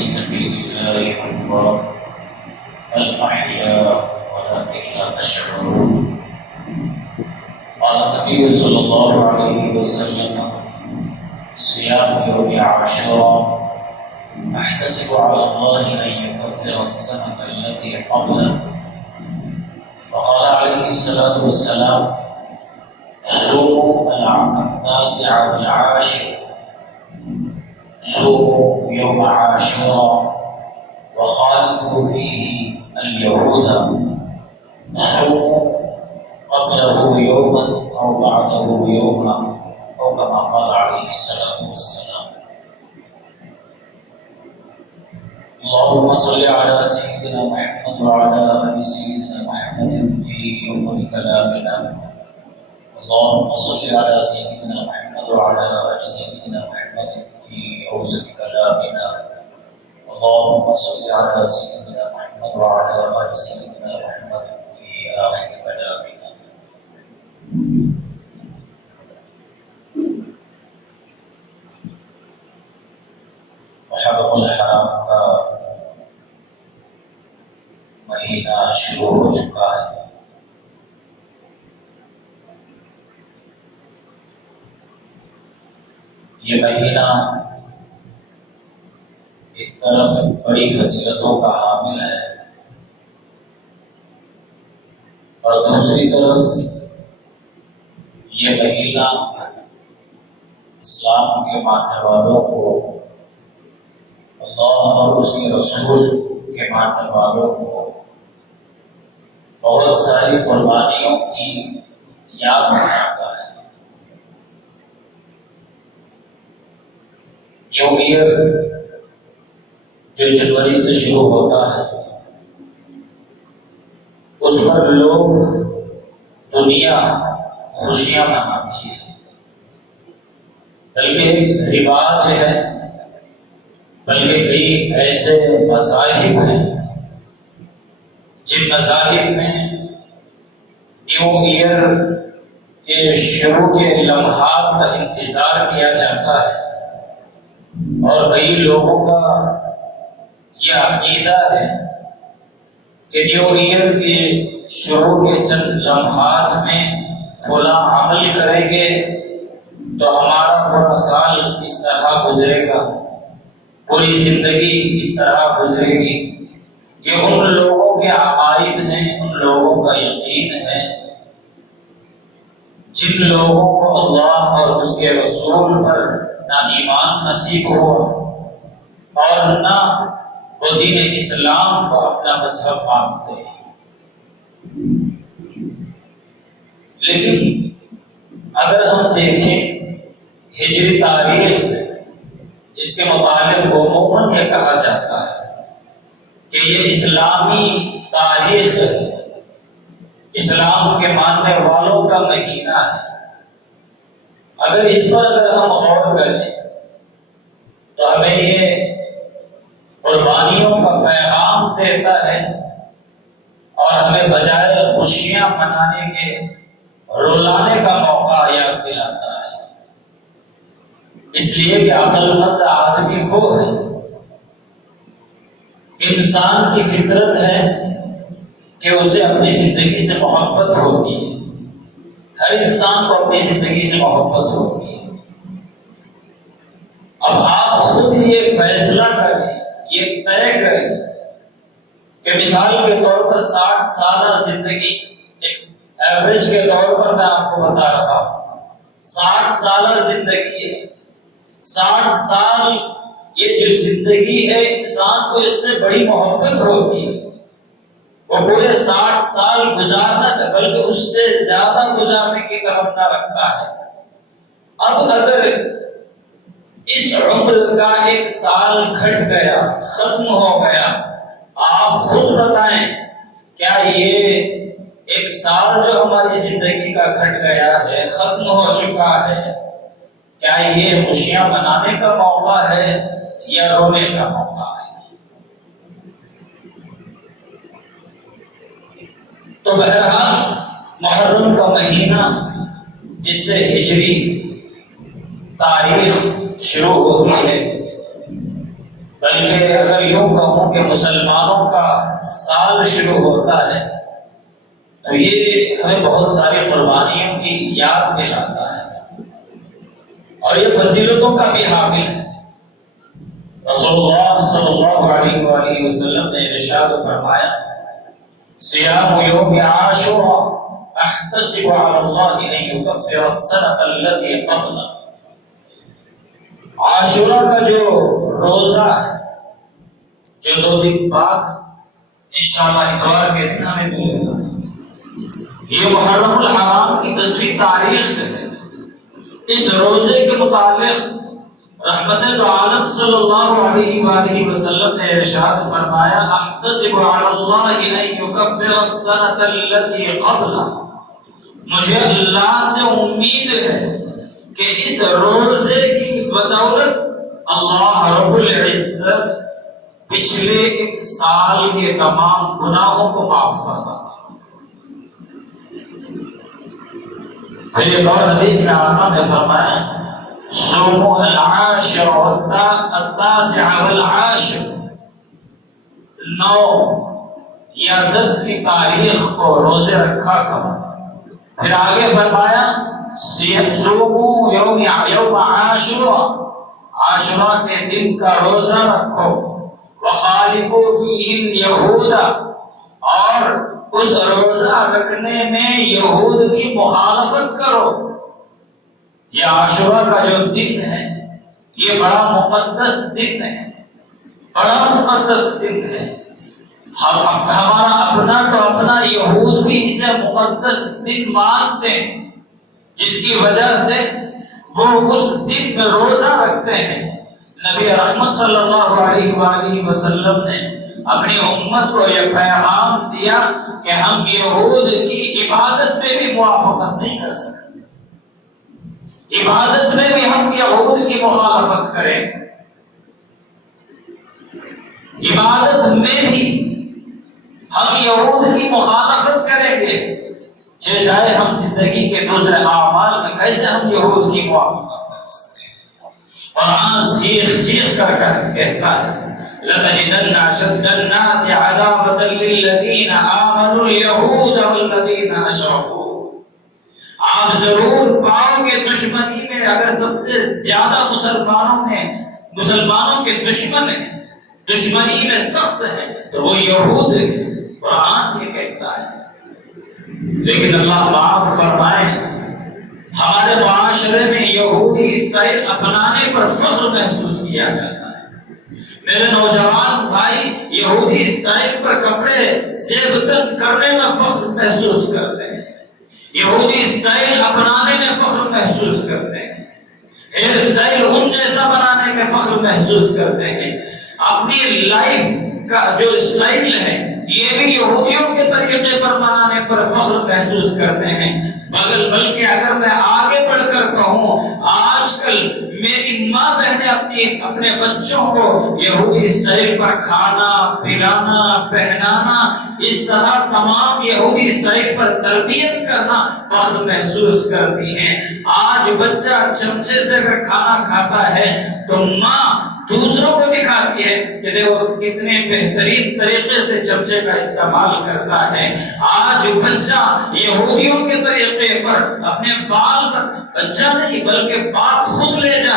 في سبيل الله حقا الأحياء ولكن لا تشعرون. قال النبي صلى الله عليه وسلم: صيام يوم عاشوراء أحتسب على الله أن يكفر السنة التي قبله. فقال عليه الصلاة والسلام: صوموا التاسع والعاشر، صوموا يوم عاشوراء وخالفوا فيه اليهود، صوموا قبله يوما أو بعده يوما، أو كما قال عليه الصلاة والسلام. اللهم صل على سيدنا محمد وعلى آل سيدنا محمد في أول كلامنا. اللهم صل على سيدنا محمد وعلى آل سيدنا محمد في أوسط كلامنا. اللهم صل على سيدنا محمد وعلى آل سيدنا محمد في آخر كلامنا. محرم الحرام کا مہینہ شروع ہو چکا ہے. یہ مہینہ ایک طرف بڑی فضیلتوں کا حامل ہے اور دوسری طرف یہ مہینہ اسلام کے ماننے والوں کو، اللہ اور اس کے رسول کے ماننے والوں کو بہت ساری قربانیوں کی یاد دلاتا ہے. نیو ایئر جو جنوری سے شروع ہوتا ہے، اس پر لوگ دنیا خوشیاں مناتی ہے، بلکہ رواج ہے، بلکہ کئی ایسے مذاہب ہیں جن مذاہب میں نیو ایئر کے شروع کے لمحات کا انتظار کیا جاتا ہے، اور کئی لوگوں کا یہ عقیدہ ہے کہ نیو ایئر کے شروع کے چند لمحات میں فلاں عمل کریں گے تو ہمارا پورا سال اس طرح گزرے گا، پوری زندگی اس طرح گزرے گی. یہ ان لوگوں کے عقائد ہیں، ان لوگوں کا یقین ہے جن لوگوں کو اللہ اور اس کے رسول پر نہ ایمان نصیب ہوا اور نہ وہ دین اسلام کو اپنا مذہب مانتے ہیں. لیکن اگر ہم دیکھیں ہجری تاریخ سے، جس کے متعلق عموماً یہ کہا جاتا ہے کہ یہ اسلامی تاریخ ہے، اسلام کے ماننے والوں کا مہینہ ہے، اگر اس پر ہم غور کریں تو ہمیں یہ قربانیوں کا پیغام دیتا ہے اور ہمیں بجائے خوشیاں منانے کے رلانے کا موقع یاد دلاتا ہے. اس لیے کہ عقل مند آدمی وہ ہے، انسان کی فطرت ہے کہ اسے اپنی زندگی سے محبت ہوتی ہے. ہر انسان کو اپنی زندگی سے محبت ہوتی ہے. اب آپ خود یہ فیصلہ کریں، یہ طے کریں کہ مثال کے طور پر 60 سالہ زندگی، ایک ایوریج کے طور پر میں آپ کو بتا رہا ہوں، 60 سالہ زندگی ہے. 60 سال یہ جو زندگی ہے، انسان کو اس سے بڑی محبت ہوتی ہے. وہ پورے 60 سال گزارنا چاہتا، بلکہ اس سے زیادہ گزارنے کی تمنا رکھتا ہے. اب اگر اس عمر کا ایک سال گھٹ گیا، ختم ہو گیا، آپ خود بتائیں کیا یہ ایک سال جو ہماری زندگی کا گھٹ گیا ہے، ختم ہو چکا ہے، کیا یہ خوشیاں منانے کا موقع ہے یا رونے کا موقع ہے؟ تو بہرحال محرم کا مہینہ جس سے ہجری تاریخ شروع ہوتی ہے، بلکہ اگر یوں کہوں کہ مسلمانوں کا سال شروع ہوتا ہے تو یہ ہمیں بہت ساری قربانیوں کی یاد دلاتا ہے اور یہ فضیلتوں کا بھی حامل ہے۔ رسول اللہ صلی اللہ علیہ وآلہ وسلم نے ارشاد فرمایا صیام یوم عاشوراء احتسب علی اللہ ان یکفر السنۃ التي قبلہ، عاشوراء کا جو روزہ ہے جو 2 دن بعد انشاءاللہ اتوار کے دن ہمیں ملے گا، یہ محرم الحرام کی 10ویں تاریخ ہے۔ اس روزے کے متعلق رحمت دو عالم صلی اللہ علیہ وآلہ وسلم نے ارشاد فرمایا احتسب علی اللہ ان یکفر السنۃ التي قبلہ، مجھے اللہ سے امید ہے کہ اس روزے کی بدولت اللہ رب العزت پچھلے 1 سال کے تمام گناہوں کو معاف فرما۔ ایک اور حدیث میں آقا نے فرمایا صوموا العاشر والتاسع والعاشر، 9 یا 10ویں تاریخ کو روزے رکھا کرو۔ پھر آگے فرمایا صوموا یوم عاشوراء، عاشوراء کے دن کا روزہ رکھو، وخالفوا فیہ الیہود، اور اس روزہ رکھنے میں یہود کی مخالفت کرو۔ یہ عاشوراء کا جو دن ہے یہ بڑا مقدس دن ہے، بڑا مقدس دن ہے۔ ہمارا اپنا تو اپنا یہود بھی اسے مقدس دن مانتے ہیں، جس کی وجہ سے وہ اس دن میں روزہ رکھتے ہیں۔ نبی رحمت صلی اللہ علیہ وآلہ وسلم نے اپنی امت کو یہ پیغام دیا کہ ہم یہود کی عبادت میں بھی موافقت نہیں کر سکتے، عبادت میں بھی ہم یہود کی مخالفت کریں، عبادت میں بھی ہم یہود کی مخالفت کریں گے، چاہے ہم زندگی کے دوسرے اعمال میں کیسے ہم یہود کی موافقت کر سکتے ہیں۔ قرآن چیخ چیخ کر کہتا ہے لَتَجِدَنَّ أَشَدَّ النَّاسِ عَدَاوَةً لِلَّذِينَ آمَنُوا الْيَهُودَ وَالَّذِينَ أَشْرَكُوا، آپ ضرور پاؤ گے دشمنی میں اگر سب سے زیادہ مسلمانوں کے دشمن ہیں، دشمنی میں سخت ہیں تو وہ یہود ہیں، قرآن یہ کہتا ہے۔ لیکن اللہ معاف فرمائے، ہمارے معاشرے میں یہودی اسٹائل اپنانے پر فخر محسوس کیا جاتا ہے۔ میرے نوجوان بھائی یہودی اسٹائل پر کپڑے زیب تن کرنے میں فخر محسوس کرتے ہیں، یہودی اسٹائل اپنانے میں فخر محسوس کرتے ہیں، ہیئر اسٹائل ان جیسا بنانے میں فخر محسوس کرتے ہیں، اپنی لائف کا جو اسٹائل ہے یہ بھی یہودیوں کے طریقے پر بنانے پر فخر محسوس کرتے ہیں۔ بلکہ اگر میں آگے بڑھ کر کہوں، آج کل میری ماں بہنیں اپنے بچوں کو یہودی اسٹائل پر کھانا پلانا پہنانا، اس طرح تمام یہودی اسٹائل پر تربیت کرنا فخر محسوس کرتی ہیں۔ آج بچہ چمچے سے اگر کھانا کھاتا ہے تو ماں دوسروں کو دکھاتی ہے کہ دیکھو کتنے بہترین طریقے سے چمچے کا استعمال کرتا ہے۔ آج بچہ یہودیوں کے طریقے پر اپنے بال پر، بچہ نہیں بلکہ باپ خود لے جا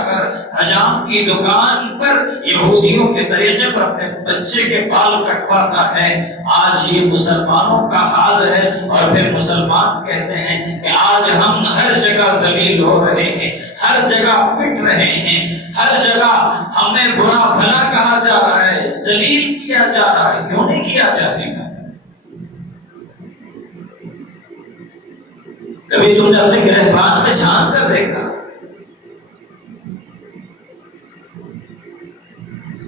کر حجام کی دکان پر یہودیوں کے طریقے پر اپنے بچے کے بال کٹواتا ہے۔ آج یہ مسلمانوں کا حال ہے، اور پھر مسلمان کہتے ہیں کہ آج ہم ہر جگہ ذلیل ہو رہے ہیں، ہر جگہ پٹ رہے ہیں، ہر جگہ ہمیں برا بھلا کہا جا رہا ہے، ذلیل کیا جا رہا ہے۔ کیوں نہیں کیا جائے گا؟ کبھی تم نے اپنے گرہبان میں جھانک کر دیکھا؟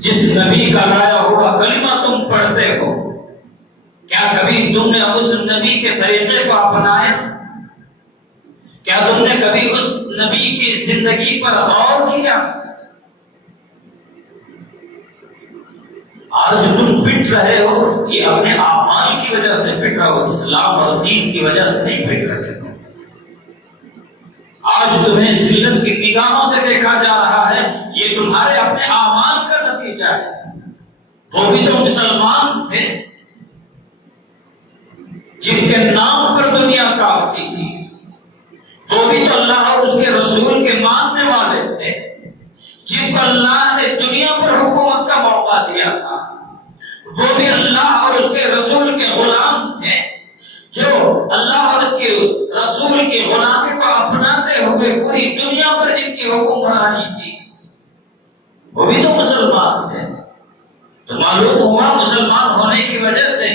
جس نبی کا لایا ہوا کلمہ تم پڑھتے ہو، کیا کبھی تم نے اس نبی کے طریقے کو اپنایا؟ کیا تم نے کبھی اس نبی کی زندگی پر غور کیا؟ آج تم پٹ رہے ہو، یہ اپنے اعمال کی وجہ سے پٹ رہے ہو، اسلام اور دین کی وجہ سے نہیں پٹ رہے ہو۔ آج تمہیں ذلت کی نگاہوں سے دیکھا جا رہا ہے، یہ تمہارے وہ بھی تو مسلمان تھے جن کے نام پر دنیا کانپتی تھی، وہ بھی تو اللہ اور اس کے رسول کے ماننے والے تھے جن کو اللہ نے دنیا پر حکومت کا موقع دیا تھا، وہ بھی اللہ اور اس کے رسول کے غلام تھے جو اللہ اور اس کے رسول کی غلامی کو اپناتے ہوئے پوری دنیا پر جن کی حکمرانی تھی، وہ بھی تو مسلمان تھے۔ تو معلوم ہوا مسلمان ہونے کی وجہ سے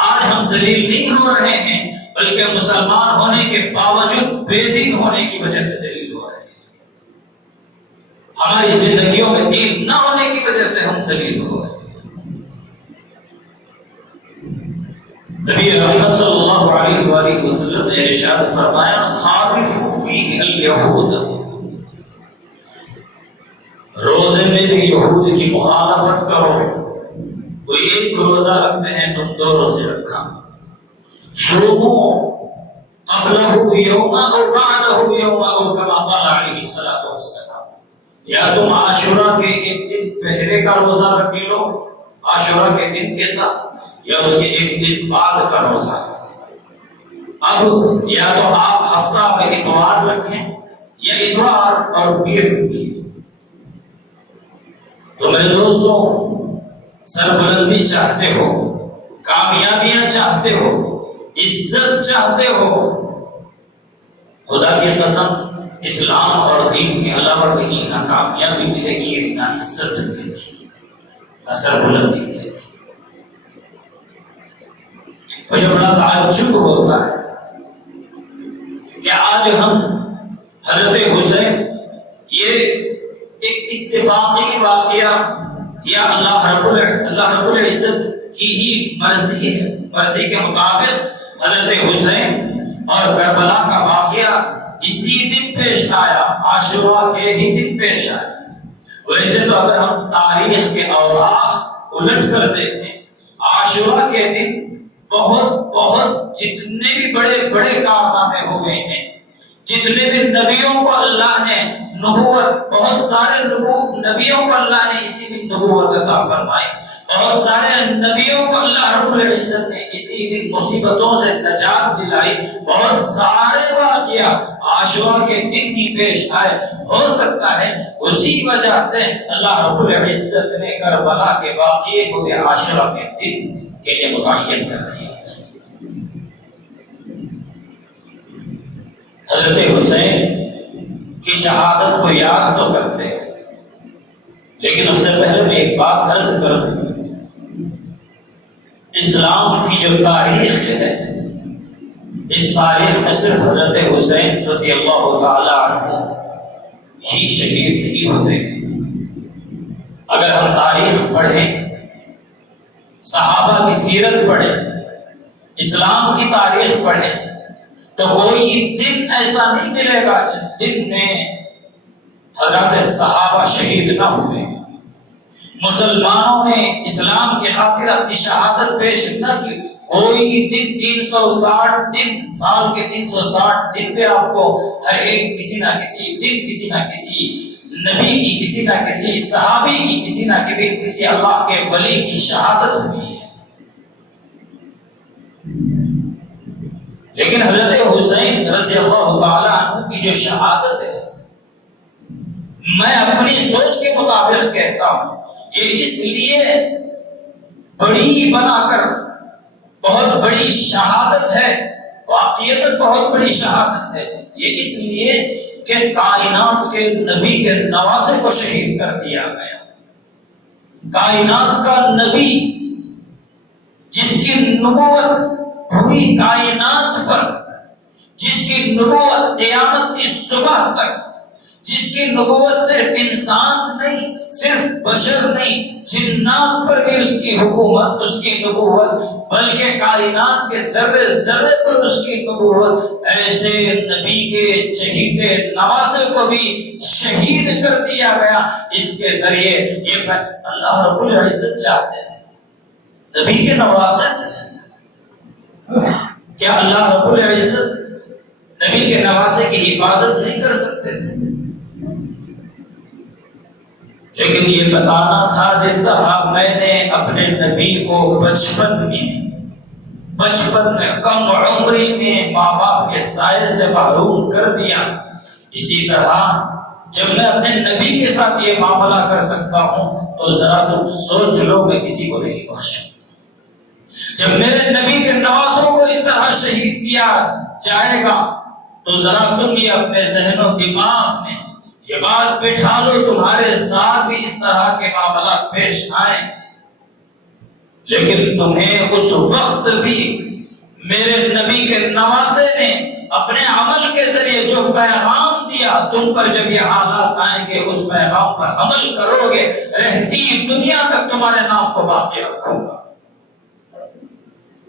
آج ہم ذلیل نہیں ہو رہے ہیں، بلکہ مسلمان ہونے کے باوجود بے دین ہونے کی وجہ سے ذلیل ہو رہے ہیں۔ ہماری زندگیوں میں دین نہ ہونے کی وجہ سے ہم ذلیل ہو رہے ہیں۔ نبی رحمت صلی اللہ علیہ وآلہ وسلم نے ارشاد فرمایا خالفوا فیہ الیہود، روزے میں بھی یہود کی مخالفت کرو، کوئی ایک روزہ رکھتے ہیں تم 2 روزے رکھا، صوموا قبلہ یوما او بعدہ یوما او کما قال علیہ الصلوۃ والسلام، یا تم عاشورہ کے ایک دن پہلے کا روزہ رکھ لو عاشورہ کے دن کے ساتھ، یا اس کے ایک دن بعد کا روزہ۔ اب یا تو آپ ہفتہ اور اتوار رکھیں یا اتوار اور پیر رکھیں۔ تو میرے دوستوں، سربلندی چاہتے ہو، کامیابیاں چاہتے ہو، عزت چاہتے ہو، خدا کی قسم اسلام اور دین کے علاوہ کہیں نہ کامیابی ملے گی، نہ عزت ملے گی، نہ سربلندی ملے گی۔ مجھے بڑا تعجب ہوتا ہے کہ آج ہم حضرت حسین یہ ایک اتفاقی واقعہ یا اللہ رب العزت کی ہی مرضی ہے، مرضی کے مطابق حضرت حسین اور کربلا کا واقعہ اسی دن پیش آیا، عاشورہ کے ہی دن پیش آیا۔ ویسے تو اگر ہم تاریخ کے اوراق الٹ کر دیکھیں، عاشورہ کے دن بہت جتنے بھی بڑے بڑے کارنامے ہو گئے ہیں، جتنے بھی نبیوں کو اللہ نے نبوت، بہت سارے نبیوں کو اللہ نے اسی دن نبوت عطا فرمائی، بہت سارے نبیوں کو اللہ رب العزت نے اسی دن مصیبتوں سے نجات دلائی، بہت سارے واقعہ عاشورہ کے دن ہی پیش آئے۔ ہو سکتا ہے اسی وجہ سے اللہ رب العزت نے کربلا کے واقعے کو بھی عاشورہ کے دن کے لیے متعین کر دیا۔ حضرت حسین کی شہادت کو یاد تو کرتے ہیں، لیکن اس سے پہلے میں ایک بات عرض کر دوں، اسلام کی جو تاریخ ہے، اس تاریخ میں صرف حضرت حسین رضی اللہ تعالی عنہ ہی شہید نہیں ہوتے ہیں۔ اگر ہم تاریخ پڑھیں، صحابہ کی سیرت پڑھیں، اسلام کی تاریخ پڑھیں، تو کوئی دن ایسا نہیں ملے گا جس دن میں حضرات صحابہ شہید نہ ہوئے۔ مسلمانوں نے اسلام کی خاطر اپنی شہادت پیش نہ کی۔ کوئی دن 360 دن، سال کے 360 دن پہ آپ کو ہر ایک کسی نہ کسی دن کسی نہ کسی نبی کی، کسی نہ کسی صحابی کی، کسی نہ کسی اللہ کے ولی کی شہادت ہوئی ہے۔ لیکن حضرت حسین رضی اللہ تعالی عنہ کی جو شہادت ہے، میں اپنی سوچ کے مطابق کہتا ہوں، یہ اس لیے بڑی بنا کر بہت بڑی شہادت ہے، واقعیت بہت بڑی شہادت ہے، یہ اس لیے کہ کائنات کے نبی کے نواسے کو شہید کر دیا گیا۔ کائنات کا نبی جس کی نبوت پوری کائنات پر، جس کی نبوت قیامت کی صبح تک، جس کی نبوت صرف انسان نہیں، صرف بشر نہیں، جنات پر بھی اس کی حکومت، اس کی نبوت، بلکہ کائنات کے ذرے ذرے پر اس کی نبوت، ایسے نبی کے چہیتے نواسے کو بھی شہید کر دیا گیا۔ اس کے ذریعے یہ اللہ رب العزت چاہتے ہیں نبی کے نواسے تھے۔ کیا اللہ رب العزت نبی کے نواسے کی حفاظت نہیں کر سکتے تھے؟ لیکن یہ بتانا تھا جس طرح میں نے اپنے نبی کو بچپن میں کم عمری میں ماں باپ کے سائے سے محروم کر دیا، اسی طرح جب میں اپنے نبی کے ساتھ یہ معاملہ کر سکتا ہوں تو ذرا تم سوچ لو میں کسی کو نہیں بخشوں۔ جب میرے نبی کے نوازوں کو اس طرح شہید کیا جائے گا تو ذرا تم یہ اپنے ذہن و دماغ میں یہ بات بٹھا لو، تمہارے ساتھ بھی اس طرح کے معاملات پیش آئیں۔ لیکن تمہیں اس وقت بھی میرے نبی کے نواسے نے اپنے عمل کے ذریعے جو پیغام دیا، تم پر جب یہ حالات آئیں گے اس پیغام پر عمل کرو گے، رہتی دنیا تک تمہارے نام کو باقی رکھوں گا۔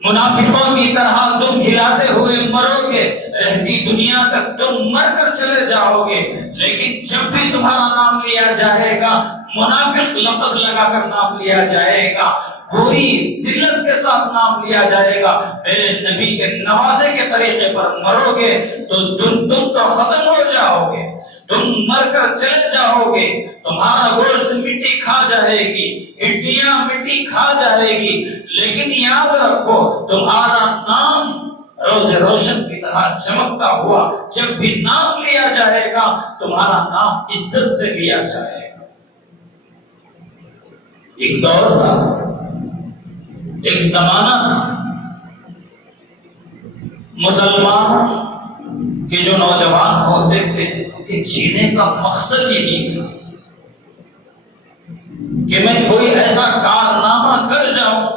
منافقوں کی طرح تم ہلاتے ہوئے مرو گے، رہتی دنیا تک تم مر کر چلے جاؤ گے، لیکن جب بھی تمہارا نام لیا جائے گا، منافق لقب لگا کر نام لیا جائے گا، پوری ذلت کے ساتھ نام لیا جائے گا، میرے نبی کے نوازے کے طریقے پر مرو گے تو تم تو ختم ہو جاؤ گے، تم مر کر چلے جاؤ گے، تمہارا گوشت مٹی کھا جائے گی، ہڈیاں مٹی کھا جائے گی، لیکن یاد رکھو تمہارا نام روز روشن کی طرح چمکتا ہوا جب بھی نام لیا جائے گا، تمہارا نام عزت سے لیا جائے گا۔ ایک دور تھا، ایک زمانہ تھا، مسلمان کے جو نوجوان ہوتے تھے کہ جینے کا مقصد یہی تھا کہ میں کوئی ایسا کارنامہ کر جاؤں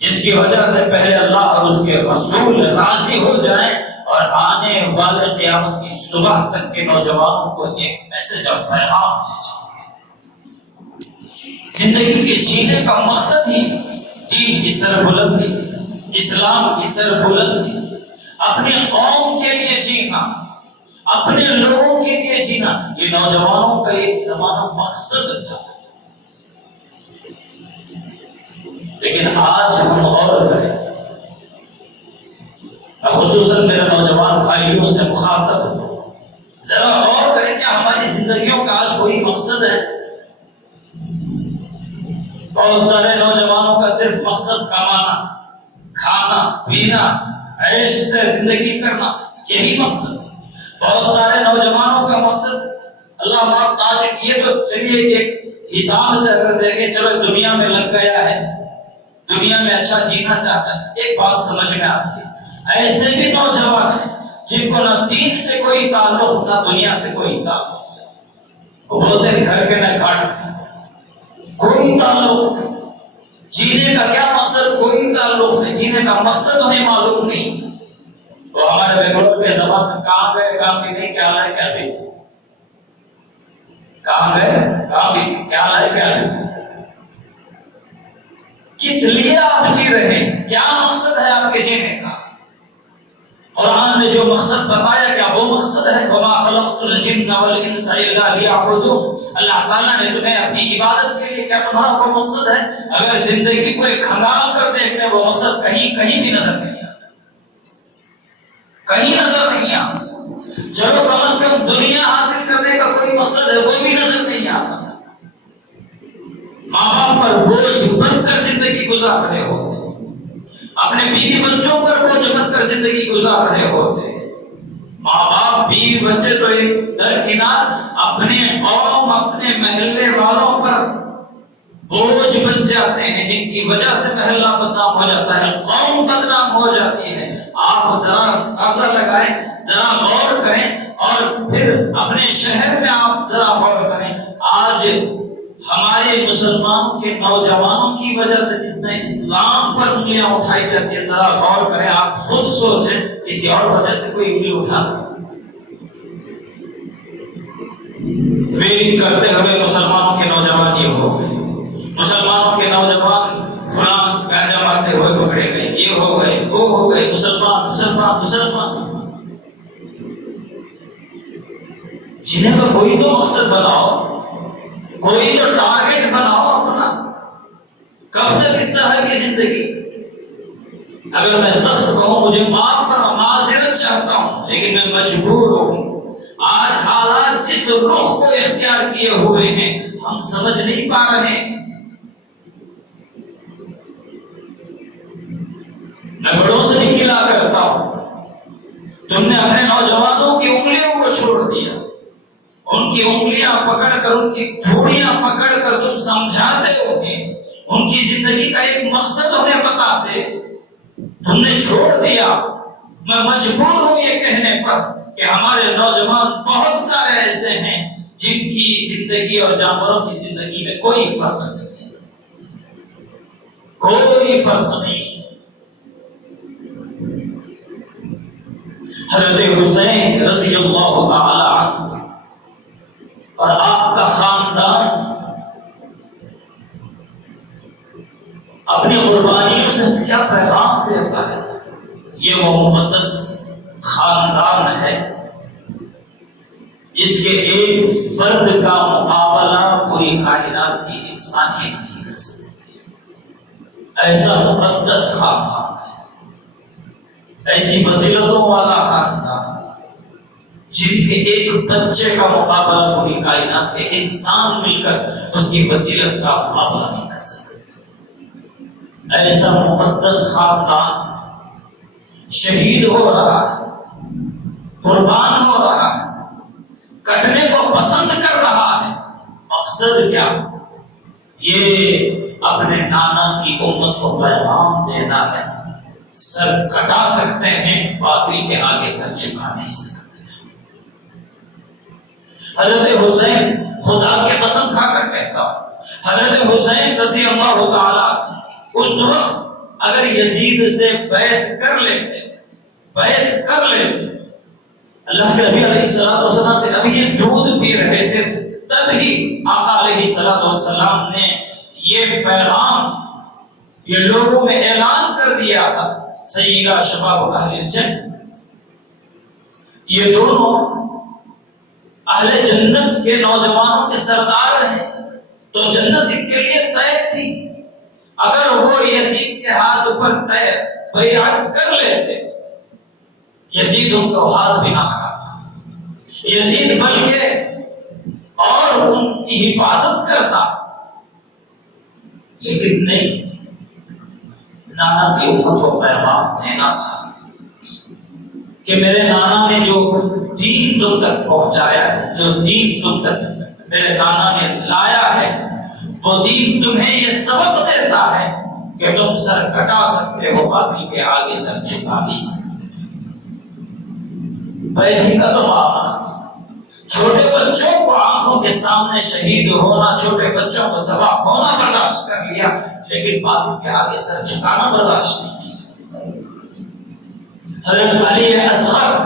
جس کی وجہ سے پہلے اللہ اور اس کے رسول راضی ہو جائیں اور آنے والے قیامت کی صبح تک کے نوجوانوں کو ایک میسج اور پیغام دے جاؤں۔ زندگی کے جینے کا مقصد ہی دین کی سربلندی، اسلام کی سربلندی، اپنی قوم کے لیے جینا، اپنے لوگوں کے لیے جینا، یہ نوجوانوں کا ایک زمانہ مقصد تھا۔ لیکن آج ہم غور کریں، خصوصاً میرے نوجوان بھائیوں سے مخاطب ہوں، ذرا غور کریں کیا ہماری زندگیوں کا آج کوئی مقصد ہے؟ بہت سارے نوجوانوں کا صرف مقصد کمانا، کھانا، پینا، عیش سے زندگی کرنا، یہی مقصد ہے۔ بہت سارے نوجوانوں کا مقصد اللہ معاف تاجر، یہ تو چلیے ایک حساب سے اگر دیکھیں، چلو دنیا میں لگ گیا ہے، دنیا میں اچھا جینا چاہتا ہے، ایک بات سمجھ میں آتی ہے، ایسے بھی نوجوان ہیں جن کو نہ دین سے کوئی تعلق نہ دنیا سے کوئی تعلق، وہ بولتے ہیں گھر کے نہ گھاٹ، کوئی تعلق نہیں، جینے کا کیا مقصد، کوئی تعلق نہیں، جینے کا مقصد انہیں معلوم نہیں۔ تو ہمارے بنگلور کے زبان میں کہاں گئے کہاں بھی نہیں، کیا لائے کیا نہیں، کہاں گئے کہاں بھی کیا لائے کیا نہیں، کس لیے آپ جی رہے ہیں، کیا مقصد ہے آپ کے جینے کا؟ قرآن نے جو مقصد بتایا کیا وہ مقصد ہے؟ وَمَا خَلَقْتُ الْجِنَّ وَالْإِنسَ إِلَّا لِيَعْبُدُونِ، اللہ تعالیٰ نے تمہیں اپنی عبادت کے لیے، کیا تمہارا وہ مقصد ہے؟ اگر زندگی کو ایک کھنگال کر دیکھنے وہ مقصد کہیں بھی نظر نہیں آتا، کہیں نظر نہیں آتا۔ چلو کم از کم دنیا حاصل کرنے کا کوئی مقصد ہے، وہ بھی نظر نہیں آتا۔ ماں باپ پر بوجھ بن کر زندگی گزار رہے ہوتے، اپنے بیوی بچوں پر بوجھ بن کر زندگی گزار رہے ہوتے، ماں باپ بیوی بچے تو ایک درکنار، اپنے قوم اپنے محلے والوں پر بوجھ بن جاتے ہیں، جن کی وجہ سے محلہ بدنام ہو جاتا ہے، قوم بدنام ہو جاتی ہے۔ آپ ذرا اندازہ لگائیں، ذرا غور کریں، اور پھر اپنے شہر میں آپ ذرا غور کریں، آج ہمارے مسلمانوں کے نوجوانوں کی وجہ سے جتنے اسلام پر انگلیاں اٹھائی جاتی ہیں، ذرا غور کریں، آپ خود سوچیں کسی اور وجہ سے کوئی انگلی اٹھاتا، ویلنگ کرتے ہوئے مسلمانوں کے نوجوان یہ ہو گئے، مسلمانوں کے نوجوان فلان گانجا مارتے ہوئے پکڑے گئے، یہ ہو گئے وہ ہو گئے، مسلمان مسلمان مسلمان۔ جنہیں کا کوئی تو مقصد بناؤ، کوئی تو ٹارگٹ بناؤ اپنا، کب تک اس طرح کی زندگی؟ اگر میں سخت کہوں مجھے معاف کرنا، معذرت چاہتا ہوں، لیکن میں مجبور ہوں۔ آج حالات جس رخ کو اختیار کیے کیے ہوئے ہیں ہم سمجھ نہیں پا رہے ہیں. میں بڑوں سے بھی گلا کرتا ہوں، تم نے اپنے نوجوانوں کی انگلیوں کو چھوڑ دیا، ان کی انگلیاں پکڑ کر ان کی دھوڑیاں پکڑ کر تم سمجھاتے ہو، ان کی زندگی کا ایک مقصد انہیں بتاتے، تم نے چھوڑ دیا. میں مجبور ہوں یہ کہنے پر کہ ہمارے نوجوان بہت سارے ایسے ہیں جن کی زندگی اور جانوروں کی زندگی میں کوئی فرق نہیں ہے، کوئی فرق نہیں. حضرت حسین رضی اللہ تعالی عنہ اور آپ کا خاندان اپنی قربانیوں سے کیا پیغام دیتا ہے. یہ وہ مقدس خاندان ہے جس کے ایک فرد کا مقابلہ پوری کائنات کی انسانیت نہیں کر سکتی. ایسا مقدس خاندان ہے، ایسی فضیلتوں والا خاندان ہے جن کے ایک بچے کا مقابلہ پوری کائنات کے انسان مل کر اس کی فضیلت کا مقابلہ نہیں کر سکتے. ایسا مقدس خاندان شہید ہو رہا ہے، قربان ہو رہا ہے، کٹنے کو پسند کر رہا ہے. مقصد کیا؟ یہ اپنے نانا کی امت کو پیغام دینا ہے. سر کٹا سکتے ہیں، باطل کے آگے سر جھکا نہیں سکتے. حضرت حسین، خدا کی قسم کھا کر کہتا ہوں، حضرت حسین رضی اللہ تعالی اس وقت اگر یزید سے بیعت کر لیتے، اللہ کے نبی علیہ الصلوۃ والسلام ابھی یہ دودھ پی رہے تھے، تبھی آقا علیہ الصلوۃ والسلام نے یہ پیغام یہ لوگوں میں اعلان کر دیا تھا. سیدہ شباب اہل الجنہ، یہ دونوں اہل جنت کے نوجوانوں کے سردار ہیں، تو جنت ان کے لیے طے تھی. اگر وہ یزید کے ہاتھ پر طے بیعت کر لیتے، یزید ان کو ہاتھ بھی نہ لگاتا، یزید بلکہ اور ان کی حفاظت کرتا. لیکن نہیں، نانا کی امت کو پیغام دینا تھا کہ میرے نانا نے جو دین تم تک پہنچایا ہے، جو دین تم تک میرے نانا نے لایا ہے، وہ دین تمہیں یہ سبق دیتا ہے کہ تم سر کٹا سکتے ہو، باطل کے آگے سر جھکا نہیں سکتے. بیٹھی کا تو معاملہ تھا. چھوٹے بچوں کو آنکھوں کے سامنے شہید ہونا، چھوٹے بچوں کو ذبح ہونا برداشت کر لیا، لیکن باطل کے آگے سر جھکانا برداشت نہیں کیا. حضرت علی اصغر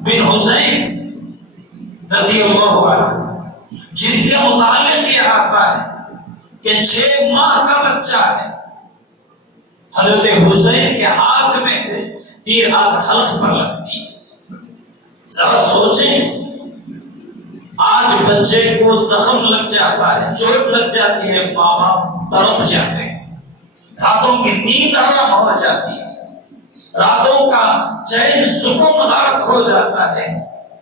بن حسین رضی اللہ عنہ، جن کے متعلق یہ آتا ہے کہ 6 ماہ کا بچہ ہے، حضرت حسین کے ہاتھ میں تھے، تیر آگ حلق پر لگتی ہے. ذرا سوچیں، آج بچے کو زخم لگ جاتا ہے، چوٹ لگ جاتی ہے، ماں باپ تڑپ جاتے ہیں، راتوں کی نیند حرام ہو جاتی ہے، راتوں کا چین سکون غارت ہو جاتا ہے.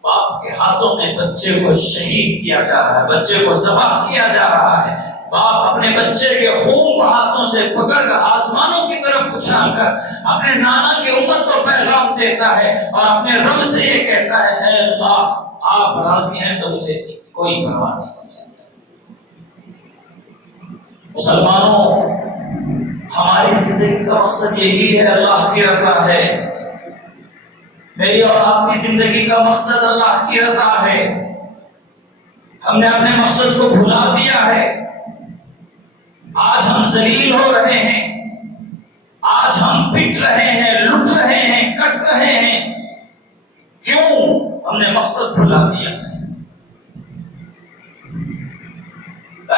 باپ کے ہاتھوں میں بچے کو شہید کیا جا رہا ہے، بچے کو ذبح کیا جا رہا ہے. باپ اپنے بچے کے خون کو ہاتھوں سے پکڑ کر آسمانوں کی طرف اچھال کر اپنے نانا کی امت کو پیغام دیتا ہے اور اپنے رب سے یہ کہتا ہے، اے اللہ آپ راضی ہیں تو مجھے اس کی کوئی پرواہ نہیں. مسلمانوں، ہماری زندگی کا مقصد یہی ہے، اللہ کی رضا ہے. میری اور آپ کی زندگی کا مقصد اللہ کی رضا ہے. ہم نے اپنے مقصد کو بھلا دیا ہے. آج ہم ذلیل ہو رہے ہیں، آج ہم پٹ رہے ہیں، لٹ رہے ہیں، کٹ رہے ہیں. کیوں؟ ہم نے مقصد بھلا دیا ہے.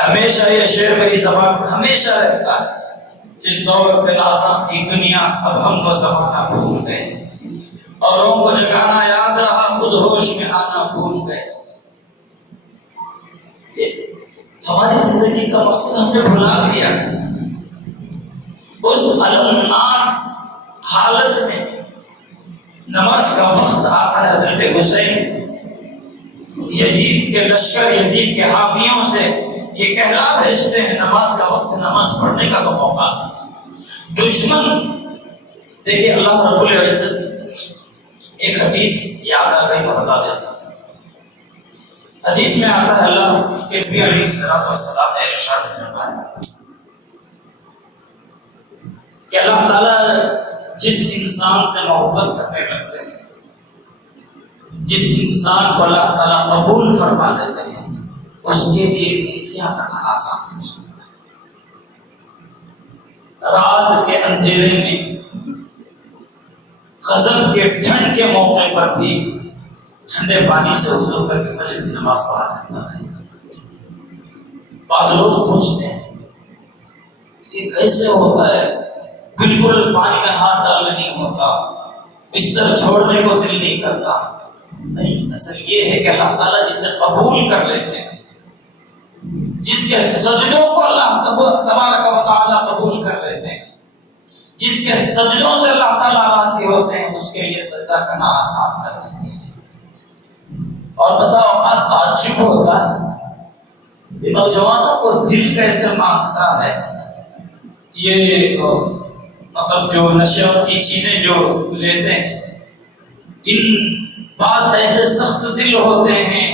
ہمیشہ یہ شعر میری زبان پر ہمیشہ رہتا ہے، جس دور پہ نازاں تھی دنیا، اب ہم وہ زمانہ بھول گئے، اوروں کو جگانا یاد رہا، خود ہوش میں آنا بھول گئے. ہماری زندگی کا مقصد ہم نے بھلا دیا ہے. اس المناک حالت میں نماز کا وقت آتا ہے. حضرت حسین یزید کے لشکر یزید کے حامیوں سے یہ کہلا بھیجتے ہیں نماز کا وقت، نماز پڑھنے کا تو موقع دشمن۔ دیکھیے اللہ رب العزت ایک حدیث یاد آ گئی، میں بتا دیتا ہوں۔ حدیث میں آتا ہے اللہ کے نبی علیہ الصلوۃ والسلام نے ارشاد فرمایا کہ اللہ تعالیٰ جس انسان سے محبت کرنے لگتے ہیں، جس انسان کو اللہ تعالیٰ قبول فرما دیتے ہیں، اس کے لیے نیکیاں کرنا آسان ہو جاتا ہے۔ رات کے اندھیرے میں، غضب کے ٹھنڈ کے موقع پر بھی ٹھنڈے پانی سے وضو کر کے فجر کی نماز پڑھا جاتا ہے۔ بعض لوگ پوچھتے ہیں یہ کیسے ہوتا ہے، بالکل پانی میں ہاتھ ڈالنے نہیں ہوتا، بستر چھوڑنے کو دل نہیں کرتا؟ نہیں، اصل یہ ہے کہ اللہ تعالیٰ جسے قبول کر لیتے ہیں، جس کے سجدوں کو اللہ تبارک و تعالیٰ قبول کر لیتے ہیں، جس کے سجدوں سے اللہ تعالیٰ راضی ہوتے ہیں، اس کے لیے سجدہ کرنا آسان کر دیتے ہیں۔ اور بسا اوقات تعجب ہوتا ہے نوجوانوں کو دل کیسے مانگتا ہے، یہ مطلب جو نشے کی چیزیں جو لیتے ہیں، ان بعض ایسے سخت دل ہوتے ہیں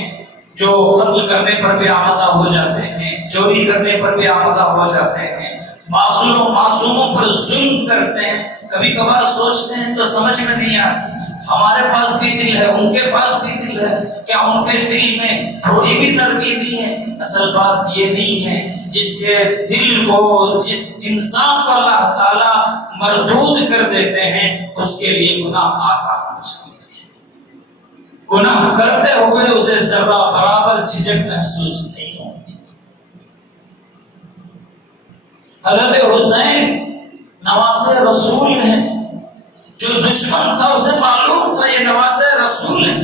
جو قتل کرنے پر بھی آمادہ ہو جاتے ہیں، چوری کرنے پر بھی آمادہ ہو جاتے ہیں، معصوموں پر ظلم کرتے ہیں۔ کبھی کبھار سوچتے ہیں تو سمجھ میں نہیں آتی، ہمارے پاس بھی دل ہے، ان کے پاس بھی دل ہے، کیا ان کے دل میں تھوڑی بھی نرمی نہیں ہے؟ اصل بات یہ نہیں ہے، جس کے دل کو، جس انسان کو اللہ تعالیٰ مردود کر دیتے ہیں، اس کے لیے گناہ آسان ہو جاتا ہے۔ گناہ کرتے ہوئے اسے ذرہ برابر جھجک محسوس نہیں ہوتی۔ حضرت حسین نواسے رسول ہیں، جو دشمن تھا اسے معلوم تھا یہ نواسے رسول ہیں،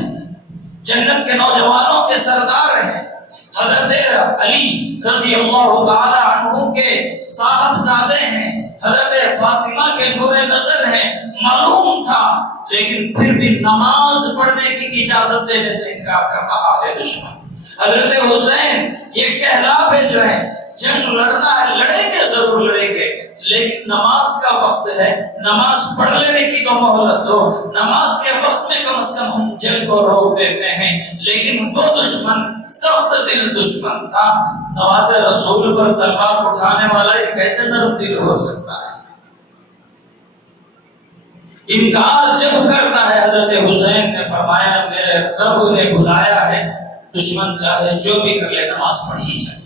جنت کے نوجوانوں کے سردار ہیں، حضرت علی رضی اللہ تعالی عنہ کے صاحبزادے ہیں، حضرت فاطمہ کے نور نظر ہیں، معلوم تھا، لیکن پھر بھی نماز پڑھنے کی اجازت دینے سے انکار کر رہا ہے دشمن۔ حضرت حسین یہ کہلا بھیج رہے ہیں جنگ لڑنا ہے، لڑیں گے، ضرور لڑیں گے، لیکن نماز کا وقت ہے، نماز پڑھ لینے کی تو مہلت دو، نماز کے وقت میں کم از کم ہم جنگ کو روک دیتے ہیں۔ لیکن وہ دشمن سخت دل دشمن تھا، نواز رسول پر تلوار اٹھانے والا یہ کیسے نرم دل ہو سکتا ہے؟ انکار جب کرتا ہے، حضرت حسین نے فرمایا میرے رب نے بلایا ہے، دشمن چاہے جو بھی کر لے نماز پڑھی جائے،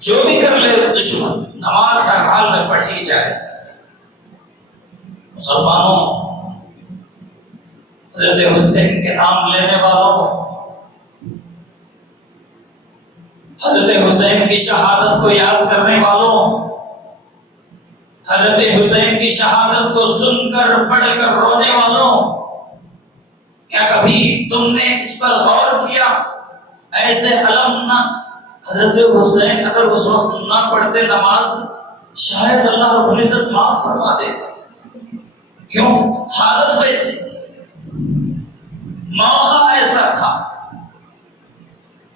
جو بھی کر لے دشمن، نماز ہر حال میں پڑھی جائے۔ مسلمانوں، حضرت حسین کے نام لینے والوں، حضرت حسین کی شہادت کو یاد کرنے والوں، حضرت حسین کی شہادت کو سن کر پڑھ کر رونے والوں، کیا کبھی تم نے اس پر غور کیا؟ ایسے علم نہ، حضرت حسین اگر اس وقت نہ پڑھتے نماز، شاید اللہ رب العزت معاف فرما دیتے۔ کیوں؟ حالت ویسی تھی، موقع ایسا تھا،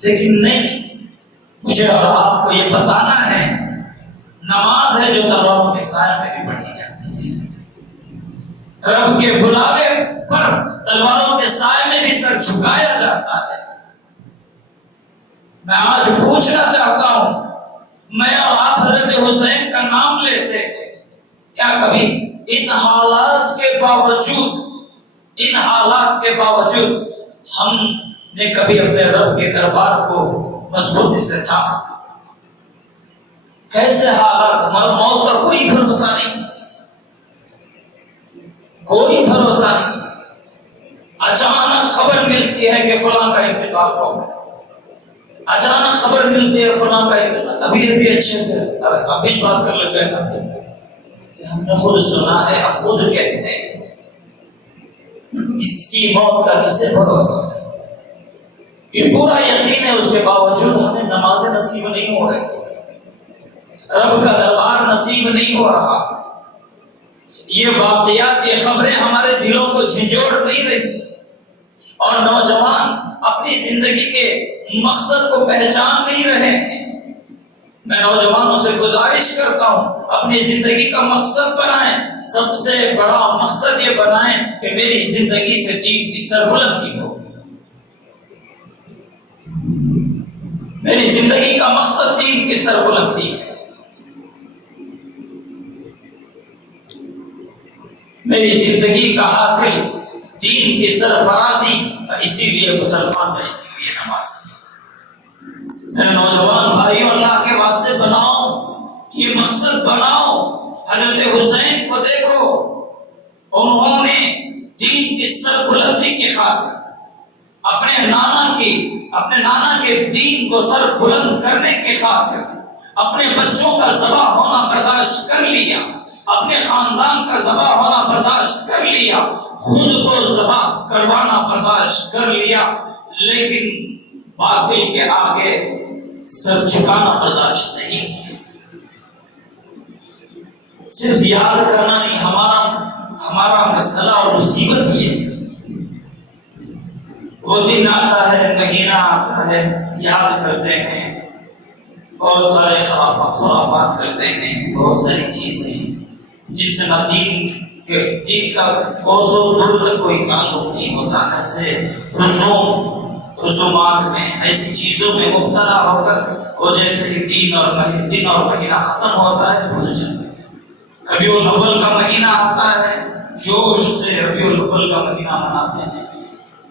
لیکن نہیں، مجھے اور آپ کو یہ بتانا ہے، نماز ہے جو تلواروں کے سائے میں بھی پڑھی جاتی ہے، رب کے بلاوے پر تلواروں کے سائے میں بھی سر جھکایا جاتا ہے۔ میں آج پوچھنا چاہتا ہوں، میں اور آپ حضرت حسین کا نام لیتے ہیں، کیا کبھی ان حالات کے باوجود ہم نے کبھی اپنے رب کے دربار کو مضبوطی سے تھاما؟ کیسے حالات، ہمارا موت کا کوئی بھروسہ نہیں، کوئی بھروسہ نہیں، اچانک خبر ملتی ہے کہ فلاں کا انتقال ہو گیا، اچانک خبر ملتی ہے فلاں کا انتقال، ابھی اچھے سے ابھی بات کر لگ گئے، ہم نے خود سنا ہے، ہم خود کہتے ہیں، کس کی موت کا کسے بھروسہ ہے؟ یہ پورا یقین ہے، اس کے باوجود ہمیں نمازیں نصیب نہیں ہو رہی، رب کا دربار نصیب نہیں ہو رہا، یہ واقعات، یہ خبریں ہمارے دلوں کو جھنجھوڑ نہیں رہی، اور نوجوان اپنی زندگی کے مقصد کو پہچان نہیں رہے ہیں۔ میں نوجوانوں سے گزارش کرتا ہوں اپنی زندگی کا مقصد بنائیں، سب سے بڑا مقصد یہ بنائیں کہ میری زندگی سے دین کی سربلندی ہو۔ میری زندگی کا مقصد دین کی سربلندی ہے، میری زندگی کا حاصل دین کی سرفرازی، اور اسی لیے مسلمان ہے، اسی لیے نمازی۔ میرے نوجوان بھائیوں، اللہ کے واسطے بناؤ، یہ مقصد بناؤ۔ حضرت حسین کو دیکھو، انہوں نے دین کی سربلندی کی خاطر اپنے نانا کے دین کو سر بلند کرنے کی خاطر اپنے بچوں کا ذبح ہونا برداشت کر لیا، اپنے خاندان کا ذبح ہونا برداشت کر لیا، خود کو ذبح کروانا برداشت کر لیا، لیکن باطل کے آگے سر جھکانا برداشت نہیں کیا۔ صرف یاد کرنا نہیں، ہمارا مسئلہ اور مصیبت یہ ہے، وہ دن آتا ہے، مہینہ آتا ہے، یاد کرتے ہیں، بہت سارے خرافات کرتے ہیں، بہت ساری چیزیں جن سے نہ دین کا کوسوں دور تک کوئی تعلق نہیں ہوتا، ایسے رسومات میں، ایسی چیزوں میں مبتلا ہو کر وہ جیسے ہی دن اور مہینہ ختم ہوتا ہے بھول جاتے ہیں۔ ربیع الاول کا مہینہ آتا ہے، جوش سے ربیع الاول کا مہینہ مناتے ہیں،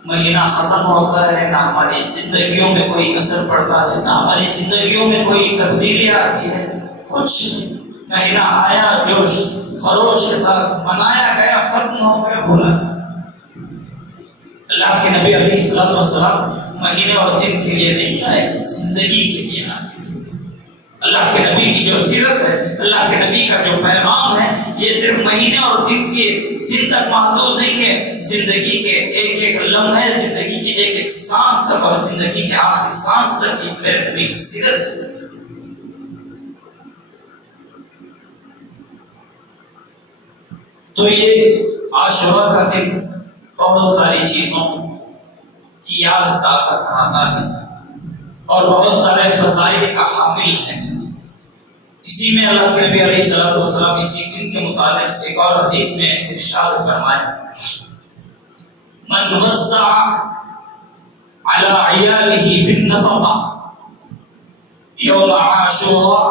مہینہ ختم ہوتا ہے، نہ ہماری زندگیوں میں کوئی اثر پڑتا ہے، نہ ہماری زندگیوں میں کوئی تبدیلی آتی ہے، کچھ نہیں۔ مہینہ آیا، جوش خروش کے ساتھ منایا گیا، ختم ہو گیا، بھولا۔ اللہ کے نبی علیہ الصلوۃ والسلام مہینے اور دن کے لیے نہیں آئے، زندگی کے لیے آئے۔ اللہ کے نبی کی جو سیرت ہے، اللہ کے نبی کا جو پیغام ہے، یہ صرف مہینے اور دن تک محدود نہیں ہے، زندگی کے ایک ایک لمحے، زندگی کی ایک ایک سانس تک، اور زندگی کے آخری سانس تک یہ میرے نبی کی سیرت ہے۔ تو یہ عاشورہ کا دن بہت ساری چیزوں کی یاد تازہ کراتا ہے اور بہت سارے فضائل کا حامل ہے۔ اسی میں اللہ کے نبی علیہ الصلوۃ والسلام اسی دن کے متعلق ایک اور حدیث میں ارشاد فرمائے، من وسع على عياله في النفقة يوم عاشوراء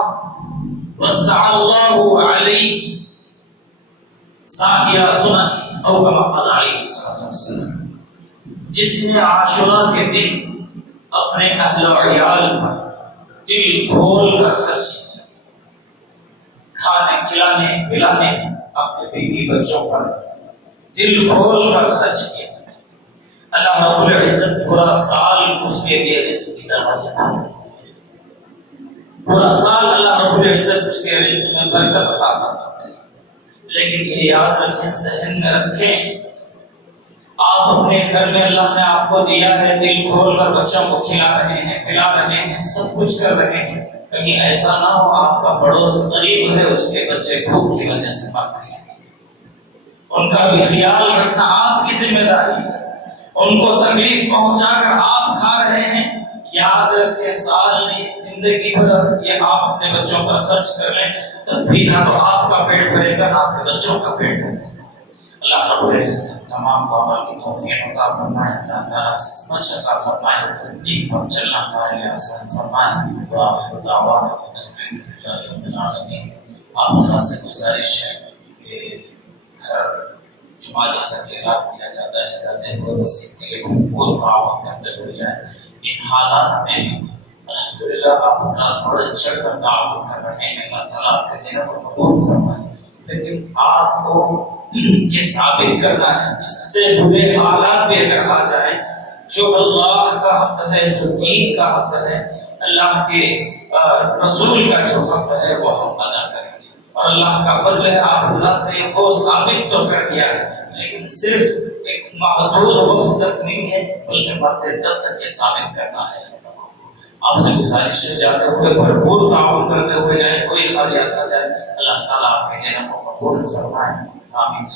وسع الله عليه ساقیا سنن او کما قال علیہ الصلوۃ والسلام۔ جس نے عاشوراء کے دن اپنے اہل و عیال پر دل کھول کر خرچ کیا، کھانے کھلانے پلانے اپنے بیوی بچوں پر دل کھول کر خرچ کیا، اللہ رب العزت پورا سال اس کے لیے رزق کی دروازے کھولے، پورا سال اللہ رب العزت اس کے رزق میں برکت عطا فرماتا ہے۔ لیکن یہ یاد رکھیں، ذہن میں رکھیں، آپ اپنے گھر میں اللہ نے آپ کو دیا ہے، دل کھول کر بچوں کو کھلا رہے ہیں، پلا رہے ہیں، سب کچھ کر رہے ہیں، کہیں ایسا نہ ہو آپ کا پڑوس غریب ہے، اس کے بچے بھوک کی وجہ سے مر رہے ہیں، ان کا بھی خیال رکھنا آپ کی ذمہ داری ہے، ان کو تکلیف پہنچا کر آپ کھا رہے ہیں، یاد رکھیں سال نہیں زندگی بھر یہ آپ اپنے بچوں پر خرچ کر لیں، تب بھی نہ تو آپ کا پیٹ بھرے گا، نہ آپ کے بچوں کا پیٹ بھرے گا۔ اللہ رب العزت تمام کو عمل کی توفیق عطا فرمائے، اللہ تعالیٰ سمجھ عطا فرمائے، دین پر چلنا ہمارے لیے آسان فرمائے۔ وآخر دعوانا الحمدللہ رب العالمین۔ آپ اللہ سے گزارش ہے کہ ہر جمعہ جیسا کہ اعلان کیا جاتا ہے، جاتے ہوئے مسجد کے لیے بھرپور تعاون کرتے ہوئے جائیں۔ ان حالات میں بھی الحمدللہ آپ حضرات بڑے چڑھ کر تعاون کر رہے ہیں، اللہ تعالیٰ آپ کے دنوں کو قبول فرمائے، لیکن آپ کو یہ ثابت کرنا ہے، اس سے برے حالات بھی اگر آ جائیں، جو اللہ کا حق ہے، جو دین کا حق ہے، اللہ کے رسول کا جو حق ہے، وہ ہم ادا کریں گے، اور اللہ کا فضل ہے آپ حضرات نے وہ ثابت تو کر دیا ہے، لیکن صرف ایک محدود وقت تک نہیں ہے، بلکہ مرتے دم تک یہ ثابت کرنا ہے۔ آپ سے گزارش ہے جاتے ہوئے بھرپور تعاون کرتے ہوئے جائیں، کوئی خالیات نہ جائے، اللہ تعالیٰ آپ کے دینوں کو قبول فرمائے۔ آمین۔